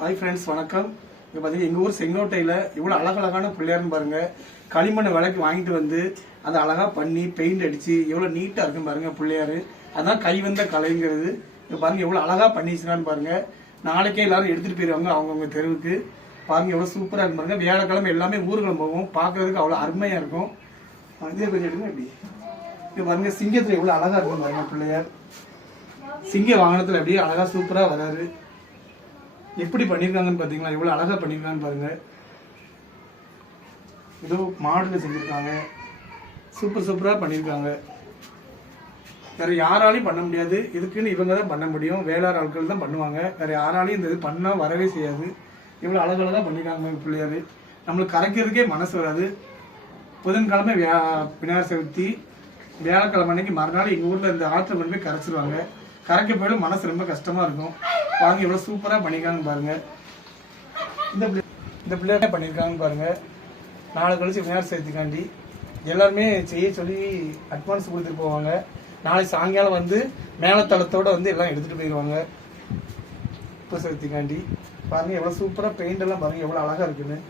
Hi friends, வணக்கம். இப்போ பார்த்தீங்கன்னா எங்கள் ஊர் செங்கோட்டையில் இவ்வளோ அழகழகான பிள்ளையார்னு பாருங்கள். களிமண்ணை விலைக்கு வாங்கிட்டு வந்து அதை அழகாக பண்ணி பெயிண்ட் அடித்து எவ்வளோ நீட்டாக இருக்குன்னு பாருங்கள் பிள்ளையார். அதான் கைவந்த கலைங்கிறது. இப்போ பாருங்கள் எவ்வளோ அழகாக பண்ணி வச்சுருக்கான்னு பாருங்கள். நாளைக்கே எல்லாரும் எடுத்துகிட்டு போயிடுவாங்க அவங்கவுங்க தெருவுக்கு. பாருங்கள் எவ்வளோ சூப்பராக இருக்கு பாருங்கள். வியாழக்கிழமை எல்லாமே ஊர்வலம் போவோம், பார்க்கறதுக்கு அவ்வளோ அருமையாக இருக்கும். இதே கொஞ்சம் எடுங்க. எப்படி இப்போ பாருங்கள் சிங்கத்தில் எவ்வளோ அழகாக இருக்கும் பாருங்கள் பிள்ளையார். சிங்க வாகனத்தில் அப்படியே அழகாக சூப்பராக வராரு. எப்படி பண்ணியிருக்காங்கன்னு பார்த்தீங்களா? எவ்வளோ அழகாக பண்ணியிருக்காங்கன்னு பாருங்கள். ஏதோ மாடலில் செஞ்சுருக்காங்க, சூப்பராக பண்ணியிருக்காங்க. வேறு யாராலையும் பண்ண முடியாது, இதுக்குன்னு இவங்க தான் பண்ண முடியும். வேளாண் ஆட்கள் தான் பண்ணுவாங்க, வேறு யாராலையும் இந்த இது பண்ணால் வரவே செய்யாது. இவ்வளோ அழகழகாக பண்ணியிருக்காங்க பிள்ளையார். நம்மளுக்கு கரைக்கிறதுக்கே மனசு வராது. புதன்கிழமை விநாயகர் சதுர்த்தி, வியாழக்கிழமை அன்னைக்கு மறுநாள் எங்கள் ஊரில் இந்த ஆற்றை கொண்டு போய் கரைச்சிருவாங்க. கரைக்க போயிடும், மனசு ரொம்ப கஷ்டமாக இருக்கும். பாருங்க எவ்வளோ சூப்பராக பண்ணியிருக்காங்கன்னு பாருங்கள். இந்த பிள்ளையாரே பண்ணியிருக்காங்கன்னு பாருங்கள். நாளை கழிச்சு விநாயகர் சதுர்த்திக்காண்டி எல்லாருமே செய்ய சொல்லி அட்வான்ஸ் கொடுத்துட்டு போவாங்க. நாளைக்கு சாயங்காலம் வந்து மேலத்தளத்தோடு வந்து எல்லாம் எடுத்துகிட்டு போயிடுவாங்க உப்பு சதுர்த்திக்காண்டி. பாருங்கள் எவ்வளோ சூப்பராக பெயிண்ட் எல்லாம் பாருங்கள் எவ்வளோ அழகாக இருக்குன்னு.